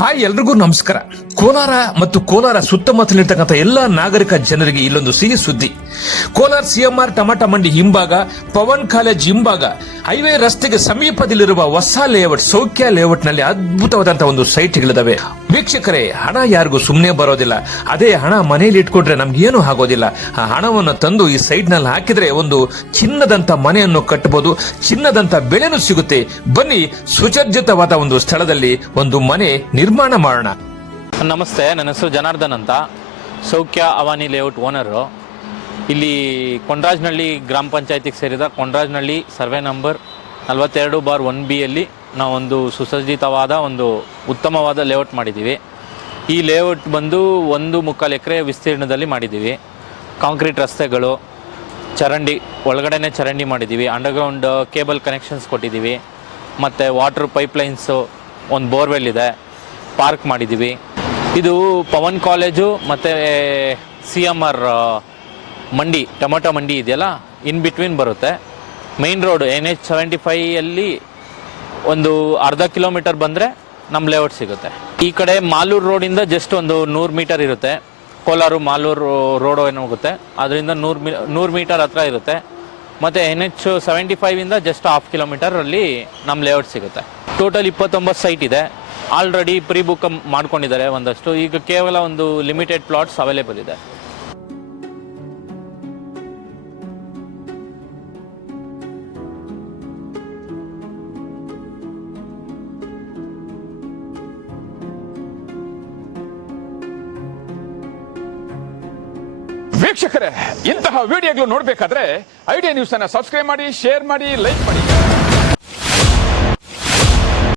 Hi, ಎಲ್ರಿಗೂ ನಮಸ್ಕಾರ. ಕೋಲಾರ ಮತ್ತು ಕೋಲಾರ ಸುತ್ತಮುತ್ತಲಿರ್ತಕ್ಕಂಥ ಎಲ್ಲ ನಾಗರಿಕ ಜನರಿಗೆ ಇಲ್ಲೊಂದು ಸಿಹಿ ಸುದ್ದಿ. ಕೋಲಾರ ಸಿಎಂಆರ್ ಟಮಾಟ ಮಂಡಿ ಹಿಂಭಾಗ, ಪವನ್ ಕಾಲೇಜ್ ಹಿಂಭಾಗ, ಹೈವೇ ರಸ್ತೆಗೆ ಸಮೀಪದಲ್ಲಿರುವ ಹೊಸ ಲೇಔಟ್ ಸೌಖ್ಯ ಲೇಔಟ್ ನಲ್ಲಿ ಅದ್ಭುತವಾದಂತಹ ಒಂದು ಸೈಟ್ಗಳಿದಾವೆ. ವೀಕ್ಷಕರೇ, ಹಣ ಯಾರಿಗೂ ಸುಮ್ಮನೆ ಬರೋದಿಲ್ಲ. ಅದೇ ಹಣ ಮನೆಯಲ್ಲಿ ಇಟ್ಕೊಂಡ್ರೆ ನಮ್ಗೇನು ಆಗೋದಿಲ್ಲ. ಆ ಹಣವನ್ನು ತಂದು ಈ ಸೈಟ್ ನಲ್ಲಿ ಹಾಕಿದ್ರೆ ಒಂದು ಚಿನ್ನದಂತ ಮನೆಯನ್ನು ಕಟ್ಟಬಹುದು, ಚಿನ್ನದಂತ ಬೆಳೆನೂ ಸಿಗುತ್ತೆ. ಬನ್ನಿ, ಸುಸಜ್ಜಿತವಾದ ಒಂದು ಸ್ಥಳದಲ್ಲಿ ಒಂದು ಮನೆ ನಿರ್ಮಾಣ ಮಾಡೋಣ. ನಮಸ್ತೆ, ನನ್ನ ಹೆಸರು ಜನಾರ್ದನ್ ಅಂತ, ಸೌಖ್ಯ ಅವಾನಿ ಲೇಔಟ್ ಓನರು. ಇಲ್ಲಿ ಕೊಂಡ್ರಾಜ್ನಹಳ್ಳಿ ಗ್ರಾಮ ಪಂಚಾಯತಿಗೆ ಸೇರಿದ ಕೊಂಡ್ರಾಜ್ನಹಳ್ಳಿ ಸರ್ವೆ ನಂಬರ್ 42/1B ಯಲ್ಲಿ ನಾವೊಂದು ಸುಸಜ್ಜಿತವಾದ ಒಂದು ಉತ್ತಮವಾದ ಲೇಔಟ್ ಮಾಡಿದ್ದೀವಿ. ಈ ಲೇಔಟ್ ಬಂದು 1.25 ಎಕರೆ ವಿಸ್ತೀರ್ಣದಲ್ಲಿ ಮಾಡಿದ್ದೀವಿ. ಕಾಂಕ್ರೀಟ್ ರಸ್ತೆಗಳು, ಚರಂಡಿ, ಒಳಗಡೆನೇ ಚರಂಡಿ ಮಾಡಿದ್ದೀವಿ, ಅಂಡರ್ಗ್ರೌಂಡ್ ಕೇಬಲ್ ಕನೆಕ್ಷನ್ಸ್ ಕೊಟ್ಟಿದ್ದೀವಿ, ಮತ್ತು ವಾಟರ್ ಪೈಪ್ಲೈನ್ಸು, ಒಂದು ಬೋರ್ವೆಲ್ ಇದೆ, ಪಾರ್ಕ್ ಮಾಡಿದ್ದೀವಿ. ಇದು ಪವನ್ ಕಾಲೇಜು ಮತ್ತು CMR ಮಂಡಿ, ಟೊಮೆಟೊ ಮಂಡಿ ಇದೆಯಲ್ಲ, ಇನ್ ಬಿಟ್ವೀನ್ ಬರುತ್ತೆ. ಮೈನ್ ರೋಡ್ NH 75ಯಲ್ಲಿ ಒಂದು ಅರ್ಧ ಕಿಲೋಮೀಟರ್ ಬಂದರೆ ನಮ್ಮ ಲೇಔಟ್ ಸಿಗುತ್ತೆ. ಈ ಕಡೆ ಮಾಲೂರು ರೋಡಿಂದ ಜಸ್ಟ್ ಒಂದು 100 ಮೀಟರ್ ಇರುತ್ತೆ. ಕೋಲಾರ ಮಾಲೂರು ರೋಡ್ ಏನು ಹೋಗುತ್ತೆ, ಅದರಿಂದ 100 ಮೀಟರ್ ಹತ್ರ ಇರುತ್ತೆ. ಮತ್ತು NH 75ಇಂದ ಜಸ್ಟ್ 1/2 ಕಿಲೋಮೀಟರಲ್ಲಿ ನಮ್ಮ ಲೇಔಟ್ ಸಿಗುತ್ತೆ. ಟೋಟಲ್ 29 ಸೈಟ್ ಇದೆ. ಆಲ್ರೆಡಿ ಪ್ರೀ ಬುಕ್ ಮಾಡ್ಕೊಂಡಿದ್ದಾರೆ ಒಂದಷ್ಟು. ಈಗ ಕೇವಲ ಒಂದು ಲಿಮಿಟೆಡ್ ಪ್ಲಾಟ್ಸ್ ಅವೈಲೇಬಲ್ ಇದೆ. ವೀಕ್ಷಕರೇ, ಇಂತಹ ವಿಡಿಯೋಗಳು ನೋಡಬೇಕಾದ್ರೆ ಐಡಿಯಾ ನ್ಯೂಸ್ ಅನ್ನು ಸಬ್ಸ್ಕ್ರೈಬ್ ಮಾಡಿ, ಶೇರ್ ಮಾಡಿ, ಲೈಕ್ ಮಾಡಿ.